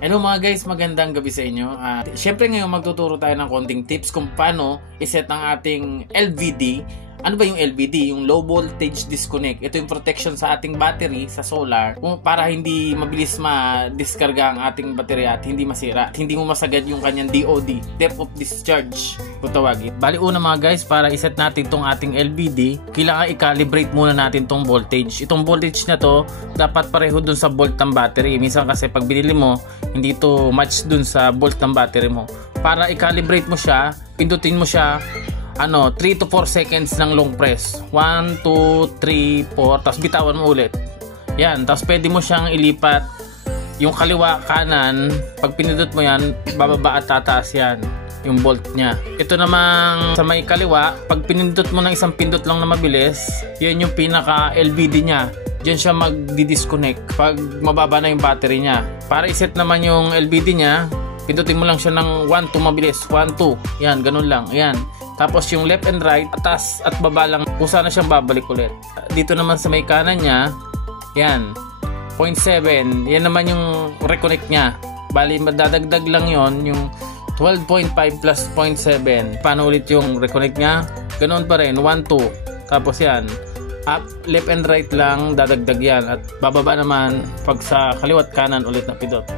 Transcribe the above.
Hello mga guys, magandang gabi sa inyo. Siyempre ngayon magtuturo tayo ng konting tips kung paano iset ang ating LVD. Ano ba yung LVD? Yung low voltage disconnect. Ito yung protection sa ating battery sa solar para hindi mabilis ma-diskarga ang ating battery at hindi masira. At hindi mo masagad yung kanyang DOD, depth of discharge kung tawagin. Bali una mga guys, para iset natin tong ating LVD, kailangan i-calibrate muna natin tong voltage. Itong voltage na to dapat pareho dun sa volt ng battery. Minsan kasi pag binili mo, hindi to match dun sa volt ng battery mo. Para i-calibrate mo siya, pindutin mo siya 3 to 4 seconds ng long press. 1, 2, 3, 4, tapos bitawan mo ulit. Yan, tapos pwede mo siyang ilipat yung kaliwa kanan. Pag pinindot mo yan, bababa at tataas yan yung volt niya. Ito namang sa may kaliwa, pag pinindot mo ng isang pindot lang na mabilis, yan yung pinaka LVD niya. Diyan siya magdi-disconnect pag mababa na yung battery niya. Para iset naman yung LVD niya, pindutin mo lang siya ng 1 to mabilis. 1, 2. Yan, ganun lang. Yan. Tapos yung left and right, atas at baba lang kung saan na siyang babalik ulit. Dito naman sa may kanan niya, yan, 0.7. Yan naman yung reconnect niya. Bali, madadagdag lang yon yung 12.5 plus 0.7. Paano ulit yung reconnect niya? Ganoon pa rin, 1, 2. Tapos yan, up, left and right lang, dadagdag yan. At bababa naman pag sa kaliwat kanan ulit na pindot.